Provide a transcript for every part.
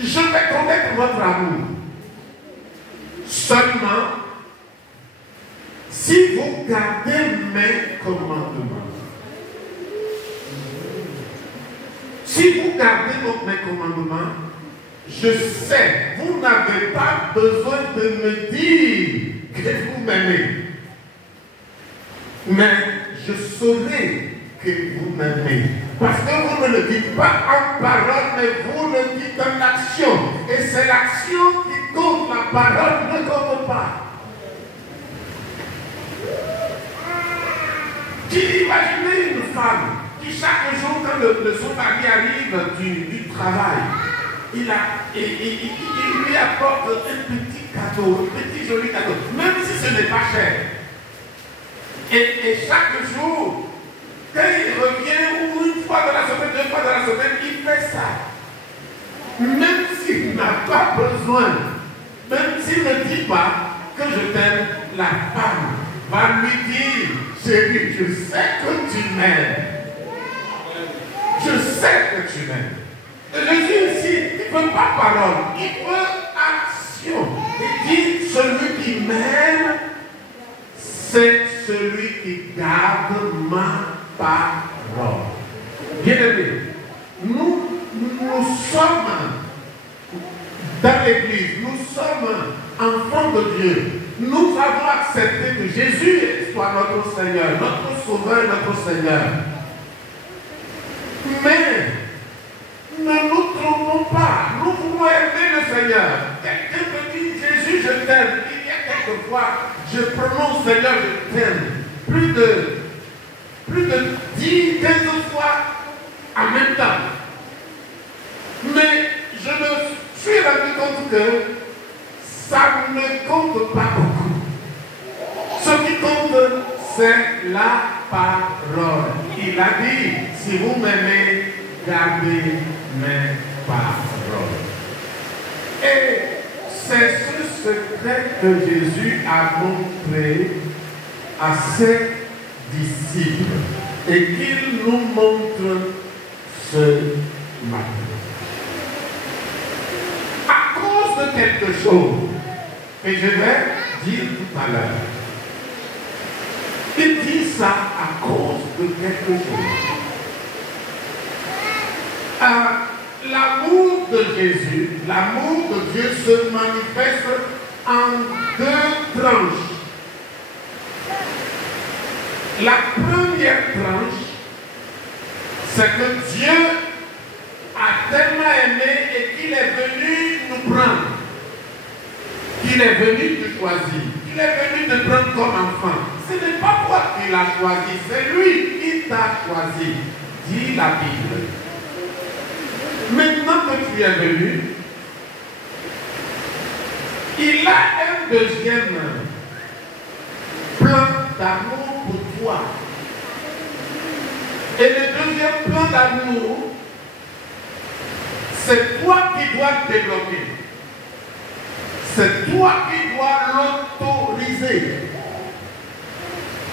je vais connaître votre amour. Seulement, si vous gardez mes commandements. Si vous gardez mes commandements, je sais, vous n'avez pas besoin de me dire que vous m'aimez. Mais je saurai que vous m'aimez. Parce que vous ne le dites pas en parole, mais vous le dites en action. Et c'est l'action qui compte, la parole ne compte pas. Imaginez une femme qui chaque jour, quand son mari arrive du travail, il lui apporte un petit cadeau, un petit joli cadeau, même si ce n'est pas cher. Et chaque jour, quand il revient, ou une fois dans la semaine, 2 fois dans la semaine, il fait ça. Même s'il n'a pas besoin, même s'il ne dit pas que je t'aime, la femme va lui dire, chérie, je sais que tu m'aimes. Je sais que tu m'aimes. Jésus ici, il ne veut pas parole, il veut action. Il dit, celui qui m'aime, c'est celui qui garde ma parole. Bien-aimés, nous sommes dans l'église, nous sommes enfants de Dieu. Nous avons accepté que Jésus soit notre Seigneur, notre Sauveur, notre Seigneur. Mais ne nous trompons pas, nous voulons aimer le Seigneur. Quelqu'un me dit, Jésus, je t'aime. Il y a quelques fois, je prononce Seigneur, je t'aime. Plus de 10, 15 fois en même temps. Mais je me suis rendu compte que ça ne compte pas beaucoup. Ce qui compte, c'est la parole. Il a dit, si vous m'aimez, gardez mes paroles. Et c'est ce secret que Jésus a montré à ses disciples et qu'il nous montre ce matin. À cause de quelque chose que je vais dire tout à l'heure. Il dit ça à cause de quelque chose. L'amour de Jésus, l'amour de Dieu se manifeste en 2 tranches. La première tranche, c'est que Dieu a tellement aimé et qu'il est venu nous prendre. Qu'il est venu te choisir. Qu'il est venu te prendre comme enfant. Ce n'est pas toi qui l'as choisi, c'est lui qui t'a choisi. Dit la Bible. Maintenant que tu es venu, il a un deuxième plan d'amour pour toi. Et le deuxième plan d'amour, c'est toi qui dois te débloquer. C'est toi qui dois l'autoriser.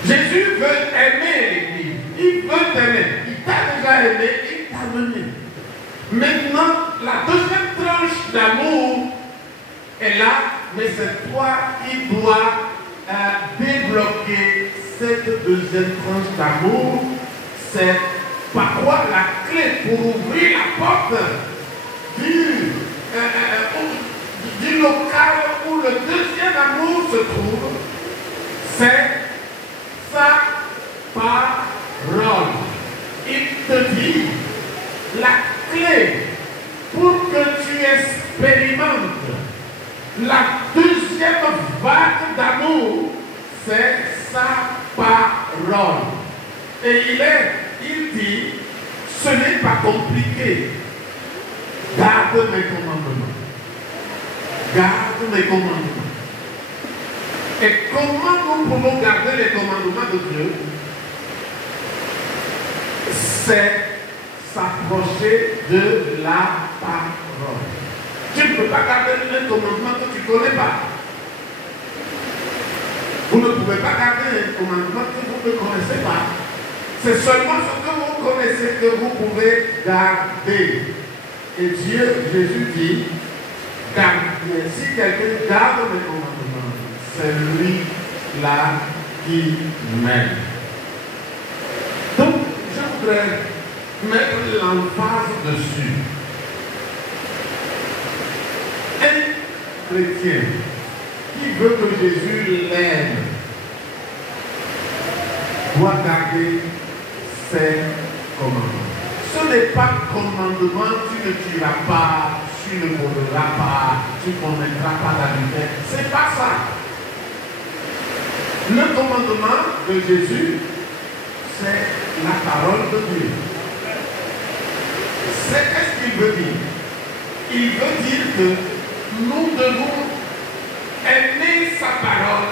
Jésus veut aimer l'Église. Il veut t'aimer. Il t'a déjà aimé, il t'a mené. Maintenant, la deuxième tranche d'amour est là, mais c'est toi qui dois débloquer cette deuxième tranche d'amour. C'est par quoi la clé pour ouvrir la porte du local où le deuxième amour se trouve, c'est sa parole. Il te dit la clé pour que tu expérimentes la deuxième vague d'amour, c'est sa parole. Et il dit, ce n'est pas compliqué. Garde mes commandements. Garde mes commandements. Et comment nous pouvons garder les commandements de Dieu? C'est s'approcher de la parole. Tu ne peux pas garder un commandement que tu ne connais pas. Vous ne pouvez pas garder un commandement que vous ne connaissez pas. C'est seulement ce que vous connaissez que vous pouvez garder. Et Jésus dit, si quelqu'un garde mes commandements, c'est lui-là qui m'aime. Donc, je voudrais mettre l'emphase dessus. Un chrétien qui veut que Jésus l'aime doit garder ses commandements. Ce n'est pas commandement, tu ne tueras pas, tu ne voleras pas, tu ne commettras pas d'adultère. C'est pas ça. Le commandement de Jésus, c'est la parole de Dieu. C'est qu'est-ce qu'il veut dire? Il veut dire que nous devons aimer sa parole,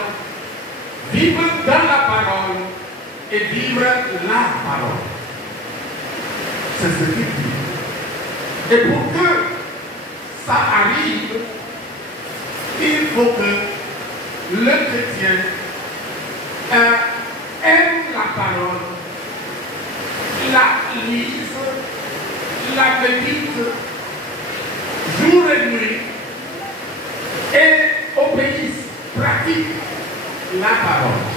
vivre dans la parole et vivre la parole. C'est ce qu'il dit. Et pour que ça arrive, il faut que le chrétien aime la parole, la lise, la médite jour et nuit et obéisse, pratique la parole.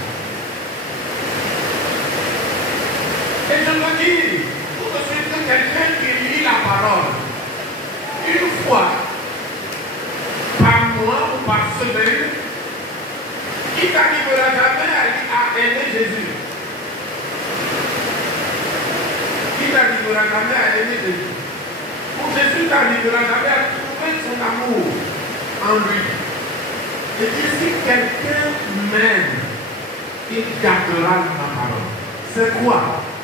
Et je me dis tout de suite que quelqu'un qui lit la parole une fois par mois ou par semaine, il n'arrivera jamais à aimer Jésus. Il n'arrivera jamais à aimer Jésus. Pour Jésus, il n'arrivera jamais à trouver son amour en lui. Et si quelqu'un m'aime, il gardera ma parole. C'est quoi?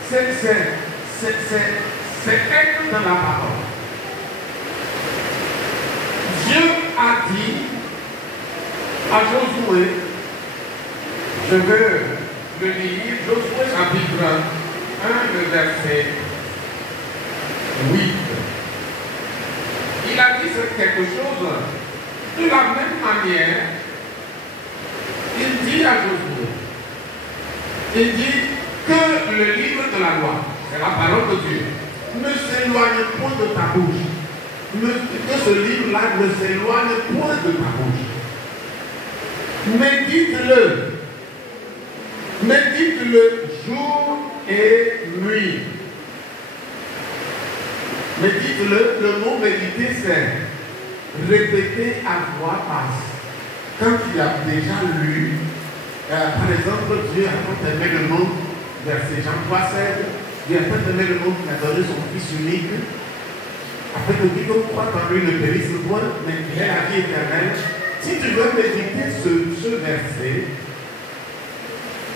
C'est être dans la parole. Dieu a dit à Josué, je veux le lire, Josué chapitre 1, le verset 8. Il a dit quelque chose de la même manière. Il dit à Josué, il dit que le livre de la loi, c'est la parole de Dieu, ne s'éloigne point de ta bouche. Que ce livre-là ne s'éloigne point de ta bouche. Médite-le. Médite-le jour et nuit. Médite-le. Le mot méditer, c'est répéter à voix basse. Quand tu as déjà lu, par exemple, Dieu a tant aimé le monde, verset Jean 3,16, Dieu a tant aimé le monde qu'il a donné son Fils unique, afin que quiconque croit en lui ne périsse point, mais qu'il ait la vie éternelle. Si tu veux méditer ce verset,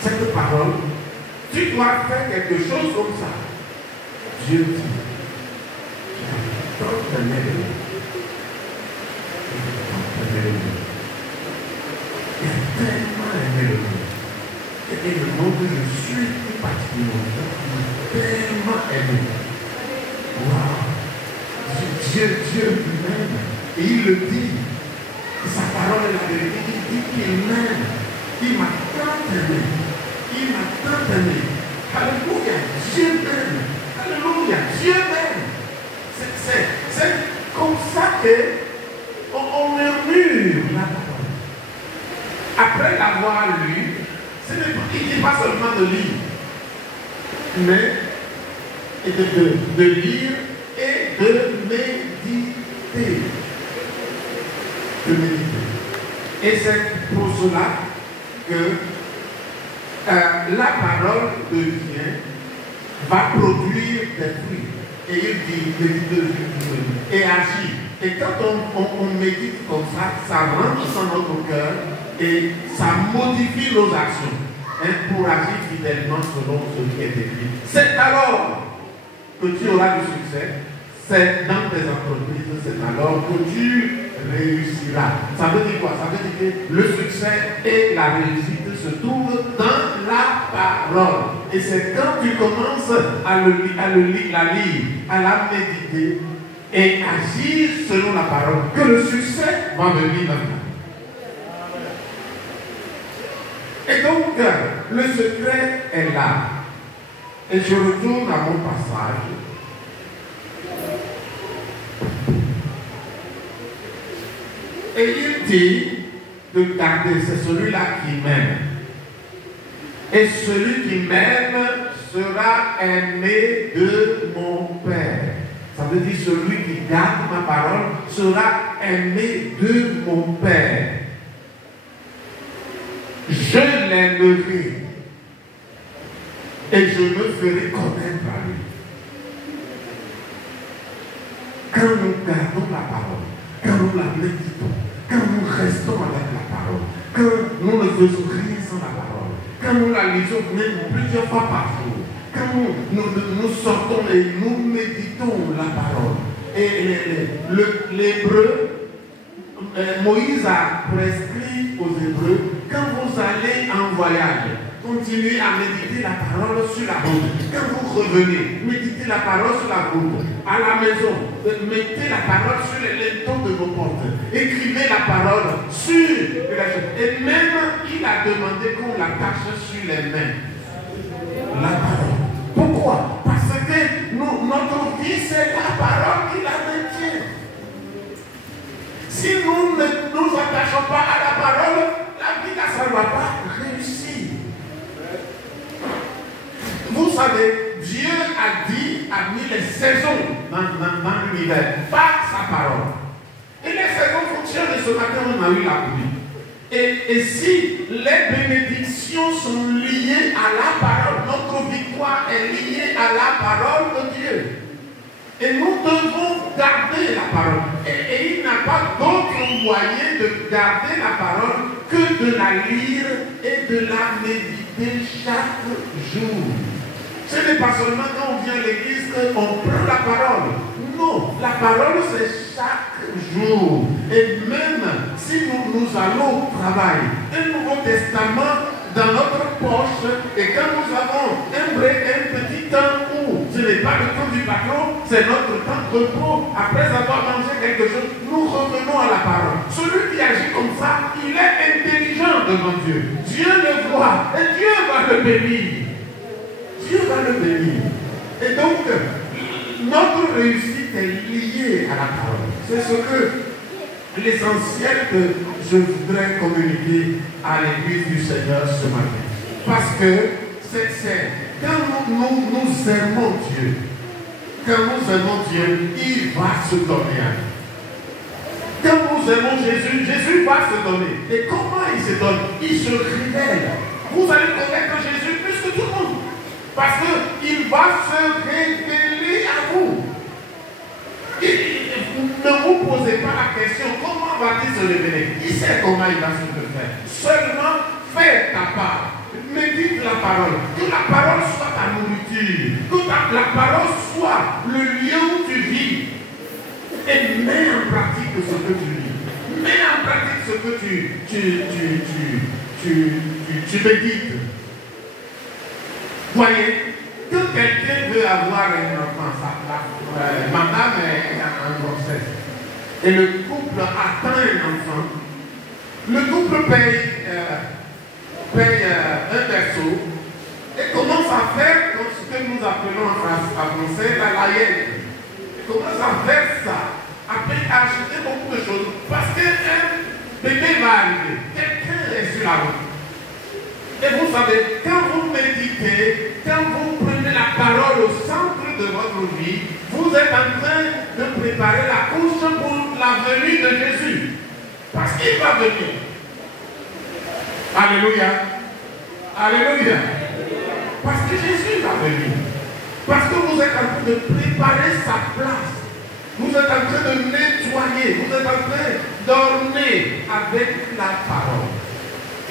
cette parole, tu dois faire quelque chose comme ça. Dieu dit, tant aimé le monde. Il a tellement aimé le monde. Et le monde que je suis tout particulièrement, il m'a tellement aimé. Waouh! Dieu m'aime. Et il le dit. Sa parole est la vérité. Il dit qu'il m'aime. Il m'a tant aimé. Il m'a tant aimé. Alléluia. Dieu m'aime. Alléluia. Dieu m'aime. C'est comme ça qu'on murmure la parole. Après l'avoir lu, il ne dit pas seulement de lire, mais de lire et de méditer. De méditer. Et c'est pour cela que la parole de Dieu va produire des fruits. Et il dit, médite et agit. Et quand on médite comme ça rentre dans notre cœur et ça modifie nos actions pour agir fidèlement selon ce qui est écrit. C'est alors que tu auras du succès. C'est dans tes entreprises, c'est alors que tu réussiras. Ça veut dire quoi? Ça veut dire que le succès et la réussite se trouvent dans la parole. Et c'est quand tu commences à la lire, à la méditer et agir selon la parole que le succès va venir dans ta vie. Et donc, le secret est là. Et je retourne à mon passage. Et il dit de garder, c'est celui-là qui m'aime. Et celui qui m'aime sera aimé de mon Père. Ça veut dire celui qui garde ma parole sera aimé de mon Père. Je l'aimerai et je me ferai connaître à lui. Quand nous gardons la parole, quand nous la méditons, quand nous restons avec la parole, quand nous ne faisons rien sans la parole, quand nous la lisons même plusieurs fois par jour, quand nous sortons et nous méditons la parole. Et l'hébreu, Moïse a prescrit aux Hébreux, quand vous allez en voyage, continuez à méditer la parole sur la route. Quand vous revenez, méditez la parole sur la route. À la maison, mettez la parole sur les lintons de vos portes. Écrivez la parole sur les... Et même, il a demandé qu'on l'attache sur les mains. La parole. Pourquoi? Parce que notre vie, c'est la parole qui la maintient. Si nous ne nous attachons pas à la parole, la vie, ça ne va pas réussir. Vous savez, Dieu a mis les saisons dans l'univers par sa parole. Et les saisons fonctionnent. Et ce matin, on a eu la pluie. Et si les bénédictions sont liées à la parole, notre victoire est liée à la parole de Dieu. Et nous devons garder la parole. Et il n'y a pas d'autre moyen de garder la parole que de la lire et de la méditer chaque jour. Ce n'est pas seulement quand on vient à l'église qu'on prend la parole. Non, la parole c'est chaque jour. Et même si nous allons au travail, un Nouveau Testament dans notre poche, et quand nous avons un petit temps où ce n'est pas le temps du patron, c'est notre temps de repos. Après avoir mangé quelque chose, nous revenons à la parole. Celui qui agit comme ça, il est intelligent devant Dieu. Dieu le voit et Dieu va le bénir. Dieu va le bénir. Et donc, notre réussite est liée à la parole. C'est ce que l'essentiel que je voudrais communiquer à l'Église du Seigneur ce matin. Parce que c'est quand nous aimons Dieu, il va se donner à nous. Quand nous aimons Jésus, Jésus va se donner. Et comment il se donne? Il se révèle. Vous allez connaître Jésus plus que tout le monde. Parce qu'il va se révéler à vous. Ne vous posez pas la question, comment va-t-il se révéler? Il sait comment il va se le faire. Seulement, fais ta part. Médite la parole. Que la parole soit ta nourriture. Que la parole soit le lieu où tu vis. Et mets en pratique ce que tu lis. Mets en pratique ce que tu médites. Voyez, quand quelqu'un veut avoir un enfant, madame est en grossesse, et le couple attend un enfant, le couple paye un berceau et commence à faire ce que nous appelons en français la laïenne. Il commence à faire ça, à acheter beaucoup de choses, parce qu'un bébé va arriver, quelqu'un est sur la route. Et vous savez, quand vous méditez, quand vous prenez la parole au centre de votre vie, vous êtes en train de préparer la course pour la venue de Jésus. Parce qu'il va venir. Alléluia. Alléluia. Parce que Jésus va venir. Parce que vous êtes en train de préparer sa place. Vous êtes en train de nettoyer. Vous êtes en train d'orner avec la parole.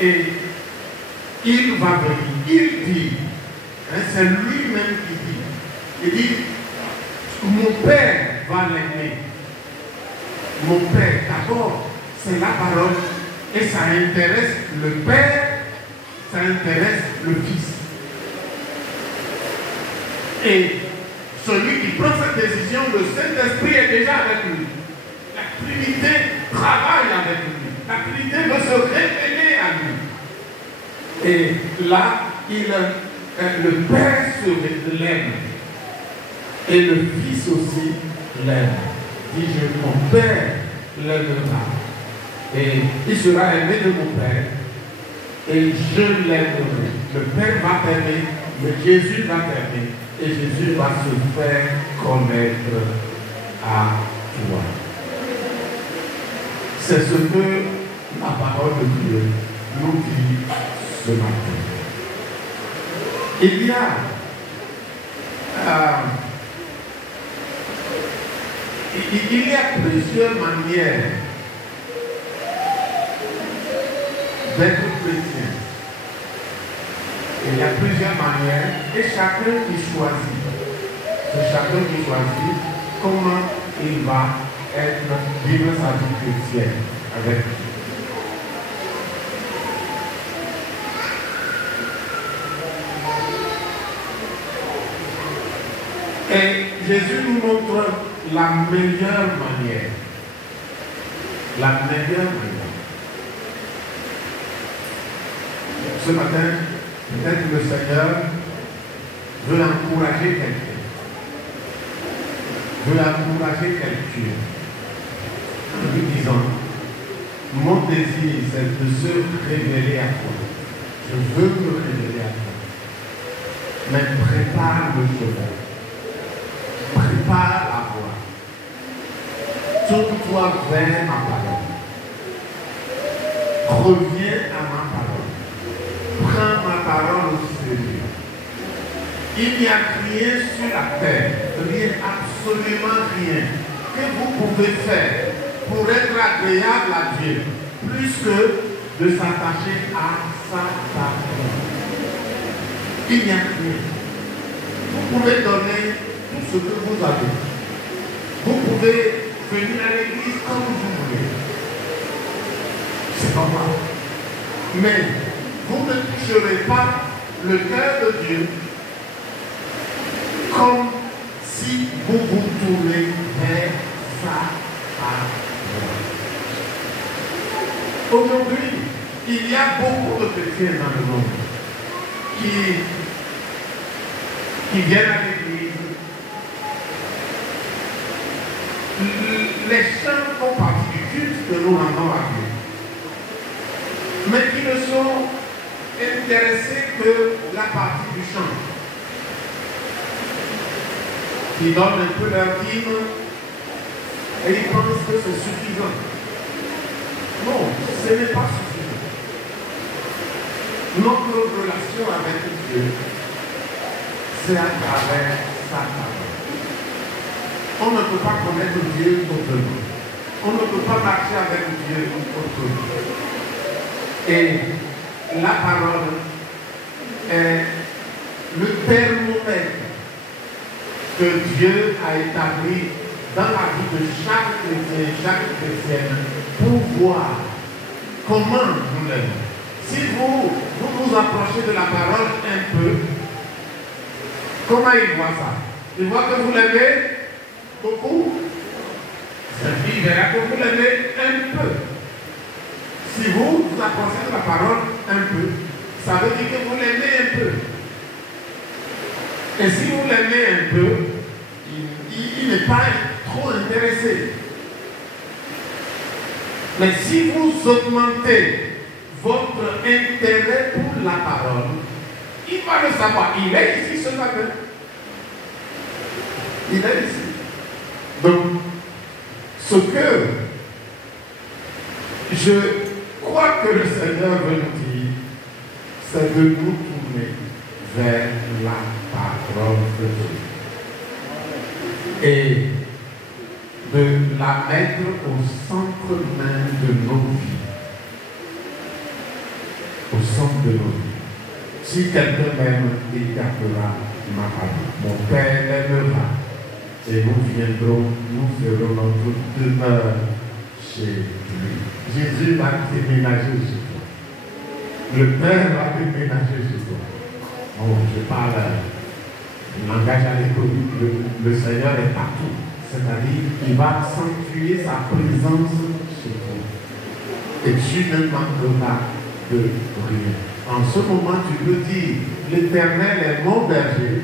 Et il va venir. Il dit, c'est lui-même qui dit. Il dit, mon Père va l'aimer. Mon Père, d'abord, c'est la parole. Et ça intéresse le Père, ça intéresse le Fils. Et celui qui prend cette décision, le Saint-Esprit est déjà avec lui. La Trinité travaille avec lui. La Trinité veut se révéler à lui. Et là, le Père l'aime. Et le Fils aussi l'aime. Dit, mon Père l'aimera. Et il sera aimé de mon Père. Et je l'aimerai. Le Père va t'aimer, mais Jésus va t'aimer. Et Jésus va se faire connaître à toi. C'est ce que la parole de Dieu nous dit ce matin. Il y a plusieurs manières d'être chrétien. Il y a plusieurs manières et chacun qui choisit. C'est chacun qui choisit comment il va vivre sa vie chrétienne avec Dieu. Et Jésus nous montre la meilleure manière. La meilleure manière. Ce matin, peut-être le Seigneur veut encourager quelqu'un. Veut encourager quelqu'un. En lui disant, mon désir, c'est de se révéler à toi. Je veux me révéler à toi. Mais prépare le chemin. Prépare la voie. Tourne-toi vers ma parole. Reviens à ma parole. Prends ma parole au sérieux. Il n'y a rien sur la terre, rien, absolument rien, que vous pouvez faire pour être agréable à Dieu, plus que de s'attacher à sa parole. Il n'y a rien. Vous pouvez donner tout ce que vous avez. Vous pouvez venir à l'église comme vous voulez. C'est normal. Mais vous ne toucherez pas le cœur de Dieu comme si vous vous tournez vers sa parole. Aujourd'hui, il y a beaucoup de chrétiens dans le monde qui viennent à l'église. Les chants font partie du culte que nous rendons à Dieu, mais qui ne sont intéressés que la partie du chant, qui donnent un peu leur dîme et ils pensent que c'est suffisant. Non, ce n'est pas suffisant. Notre relation avec Dieu, c'est à travers sa parole. On ne peut pas connaître Dieu autrement. On ne peut pas marcher avec Dieu autrement. Et la parole est le thermomètre que Dieu a établi dans la vie de chaque chrétien, chaque chrétienne, pour voir comment nous l'aimons. Si vous vous approchez de la parole un peu, comment il voit ça? Il voit que vous l'aimez beaucoup. Il verra que vous l'aimez un peu. Si vous vous approchez de la parole un peu, ça veut dire que vous l'aimez un peu. Et si vous l'aimez un peu, il n'est pas trop intéressé. Mais si vous augmentez votre intérêt pour la parole, il va le savoir. Il est ici ce matin. Il est ici. Donc, ce que je crois que le Seigneur veut nous dire, c'est de nous tourner vers la parole de Dieu et de la mettre au centre même de nos vies. Au centre de nos vies. Si quelqu'un m'aime, il gardera ma parole. Mon Père l'aimera et nous viendrons, nous ferons notre demeure chez lui. Jésus va déménager chez toi. Le Père va déménager chez toi. Oh, je parle langage à l'économie. Le Seigneur est partout. C'est-à-dire qu'il va sanctuer sa présence chez toi. Et tu ne manqueras de rien. En ce moment, tu peux dire, l'Éternel est mon berger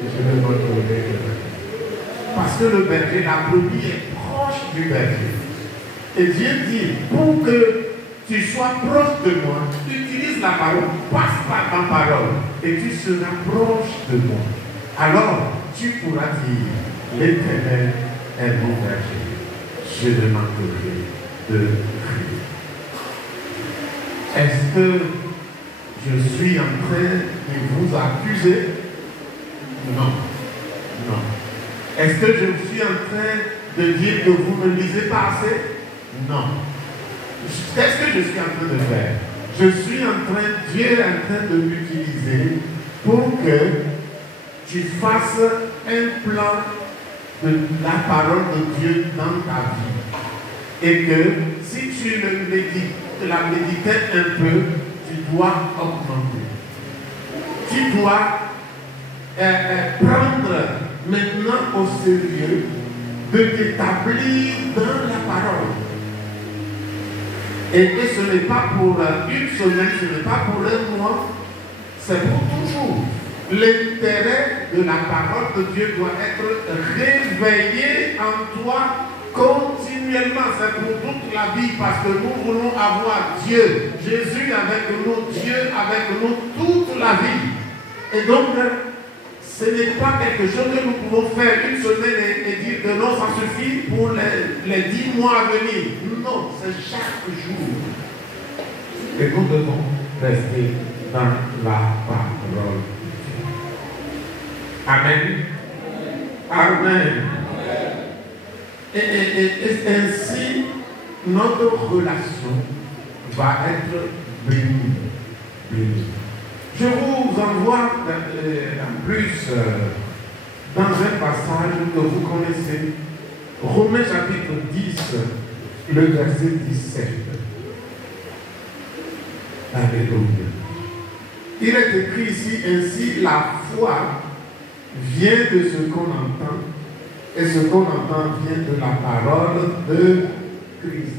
et je ne retrouverai rien. Parce que le berger, la brebis est proche du berger. Et Dieu dit, pour que tu sois proche de moi, utilise la parole, passe par ma parole, et tu seras proche de moi. Alors, tu pourras dire, l'Éternel est mon berger, je ne manquerai de rien. Est-ce que je suis en train de vous accuser? Non. Non. Est-ce que je suis en train de dire que vous ne lisez pas assez? Non. Qu'est-ce que je suis en train de faire? Je suis en train, Dieu est en train de m'utiliser pour que tu fasses un plan de la parole de Dieu dans ta vie. Et que si tu la méditais un peu, tu dois augmenter. Tu dois prendre maintenant au sérieux de t'établir dans la parole. Et que ce n'est pas pour une semaine, ce n'est pas pour un mois, c'est pour toujours. L'intérêt de la parole de Dieu doit être réveillé en toi continuellement. C'est pour toute la vie, parce que nous voulons avoir Dieu, Jésus avec nous, Dieu avec nous toute la vie. Et donc, ce n'est pas quelque chose que nous pouvons faire une semaine et dire que non, ça suffit pour les 10 mois à venir. Non, c'est chaque jour. Et nous devons rester dans la parole. Amen. Amen. Et ainsi, notre relation va être bénie. Je vous envoie en plus dans un passage que vous connaissez, Romains chapitre 10, le verset 17. Alléluia. Il est écrit ici, ainsi la foi vient de ce qu'on entend, et ce qu'on entend vient de la parole de Christ.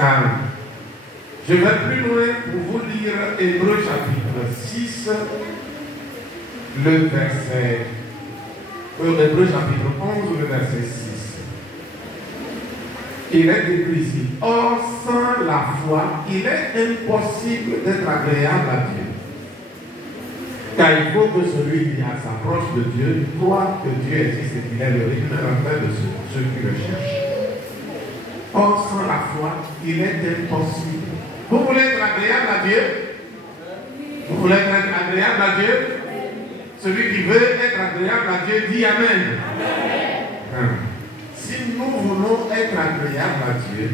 Amen. Je vais plus loin pour vous lire Hébreux chapitre 6, le verset, Hébreux chapitre 11, le verset 6. Il est écrit ici, or sans la foi, il est impossible d'être agréable à Dieu. Car il faut que celui qui s'approche de Dieu croit que Dieu existe et qu'il est le rémunérateur de ceux qui le cherchent. Or sans la foi, il est impossible. Vous voulez être agréable à Dieu? Vous voulez être agréable à Dieu? Celui qui veut être agréable à Dieu dit Amen. Amen. Si nous voulons être agréable à Dieu,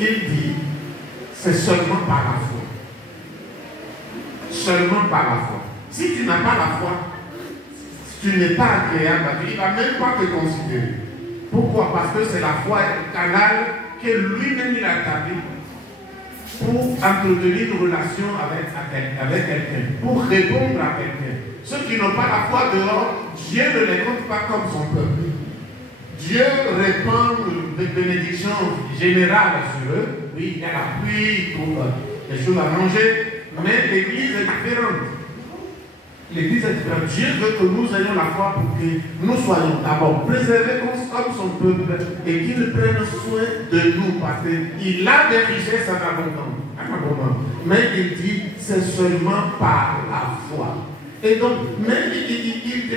il dit, c'est seulement par la foi. Seulement par la foi. Si tu n'as pas la foi, tu n'es pas agréable à Dieu, il ne va même pas te considérer. Pourquoi? Parce que c'est la foi, le canal que lui-même il a établi pour entretenir une relation avec quelqu'un, pour répondre à quelqu'un. Ceux qui n'ont pas la foi dehors, Dieu ne les compte pas comme son peuple. Dieu répand des bénédictions générales sur eux. Oui, il y a la pluie pour les choses à manger, mais l'Église est différente. L'Église est différente. Dieu veut que nous ayons la foi pour que nous soyons d'abord préservés comme son peuple et qu'il prenne soin de nous, parce qu'il a des richesses en abondance. Mais il dit, c'est seulement par la foi. Et donc, même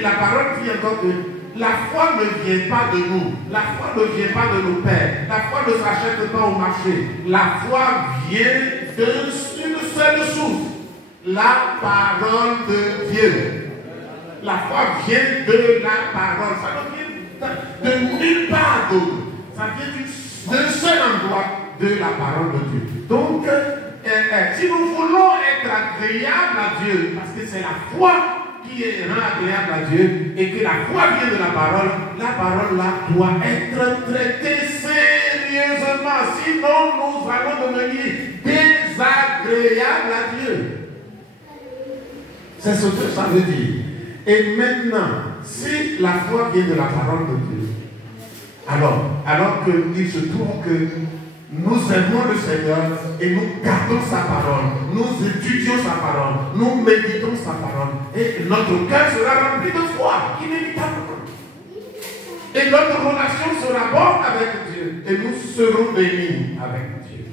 la parole dit encore que la foi ne vient pas de nous. La foi ne vient pas de nos pères. La foi ne s'achète pas au marché. La foi vient d'une seule source. La parole de Dieu. La foi vient de la parole. Ça ne vient de nulle part d'autre. Ça vient d'un seul endroit, de la parole de Dieu. Donc, si nous voulons être agréables à Dieu, parce que c'est la foi qui rend agréable à Dieu, et que la foi vient de la parole là doit être traitée sérieusement. Sinon, nous allons devenir désagréables à Dieu. C'est ce que ça veut dire. Et maintenant, si la foi vient de la parole de Dieu, alors qu'il se trouve que nous aimons le Seigneur et nous gardons sa parole, nous étudions sa parole, nous méditons sa parole, et notre cœur sera rempli de foi, inévitablement. Et notre relation sera bon avec Dieu et nous serons bénis avec Dieu.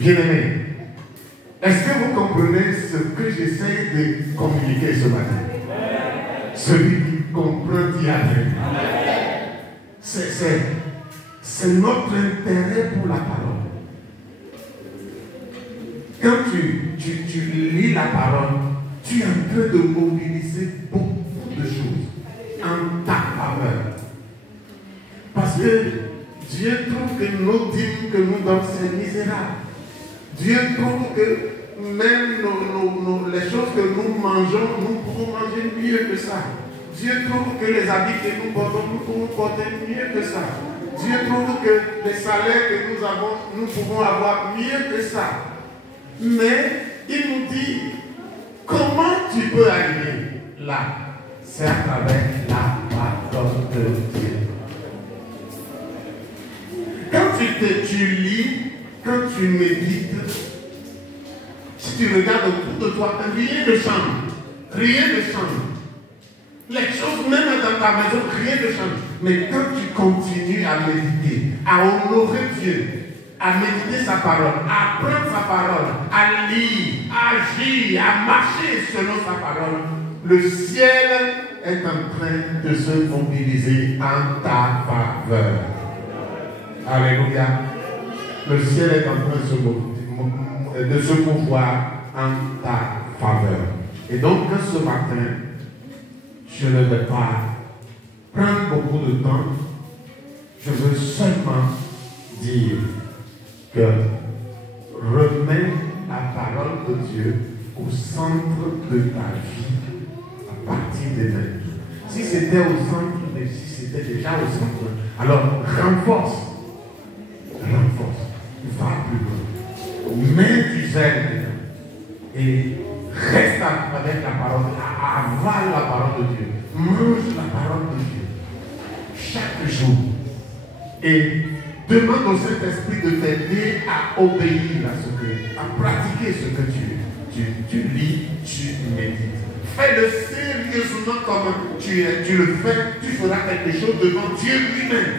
Bien-aimés, est-ce que vous comprenez ce que j'essaie de communiquer ce matin? Celui qui comprend dit Amen. C'est notre intérêt pour la parole. Quand tu lis la parole, tu es en train de mobiliser beaucoup de choses en ta faveur. Parce que Dieu trouve que nos dîmes que nous donnons, c'est misérable. Dieu trouve que même les choses que nous mangeons, nous pouvons manger mieux que ça. Dieu trouve que les habits que nous portons, nous pouvons porter mieux que ça. Dieu trouve que les salaires que nous avons, nous pouvons avoir mieux que ça. Mais il nous dit, comment tu peux arriver là? C'est à travers la parole de Dieu. Quand tu lis, quand tu médites, si tu regardes autour de toi, rien ne change. Rien ne change. Les choses, même dans ta maison, rien ne change. Mais quand tu continues à méditer, à honorer Dieu, à méditer sa parole, à prendre sa parole, à lire, à agir, à marcher selon sa parole, le ciel est en train de se mobiliser en ta faveur. Alléluia. Le ciel est en train de se mouvoir en ta faveur. Et donc, ce matin, je ne vais pas prendre beaucoup de temps. Je veux seulement dire que remets la parole de Dieu au centre de ta vie à partir de maintenant. Si c'était au centre, mais si c'était déjà au centre, alors renforce, va plus loin. Mets du zèle et reste avec la parole, avale la parole de Dieu, mange la parole de Dieu chaque jour et demande au Saint-Esprit de t'aider à obéir à pratiquer ce que tu lis, tu médites. Fais-le sérieusement comme tu le fais, tu feras quelque chose devant Dieu lui-même.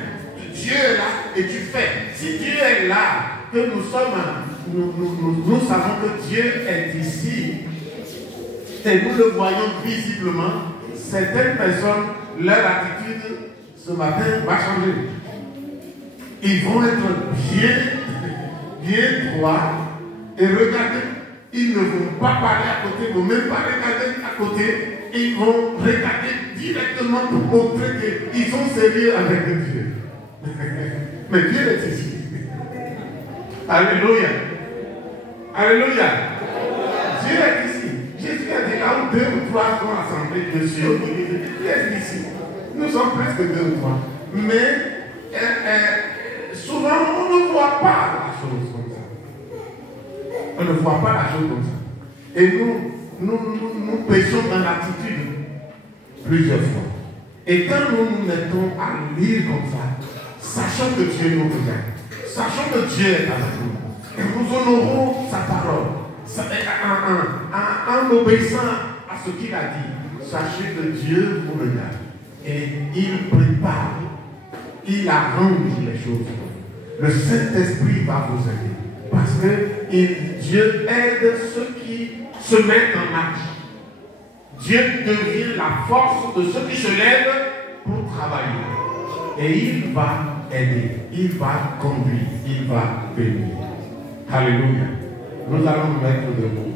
Dieu est là et tu fais. Si Dieu est là, que nous savons que Dieu est ici et nous le voyons visiblement, certaines personnes, leur attitude ce matin va changer. Ils vont être bien droits et regardez, ils ne vont pas parler à côté, ils ne vont même pas regarder à côté, ils vont regarder directement pour montrer qu'ils sont sérieux avec Dieu. Mais Dieu est ici. Alléluia. Alléluia. Dieu est ici. Jésus a dit là où 2 ou 3 sont assemblés, je suis au milieu de Dieu est ici. Nous sommes presque 2 ou 3. Mais souvent on ne voit pas la chose comme ça. On ne voit pas la chose comme ça. Et nous péchons dans l'attitude plusieurs fois. Et quand nous nous mettons à lire comme ça, sachant que Dieu nous regarde, sachant que Dieu est avec nous, et nous honorons sa parole, en obéissant à ce qu'il a dit, sachez que Dieu vous regarde et il prépare, il arrange les choses. Le Saint-Esprit va vous aider parce que Dieu aide ceux qui se mettent en marche. Dieu devient la force de ceux qui se lèvent pour travailler. Et il va aider, il va conduire, il va bénir. Alléluia. Nous allons nous mettre debout.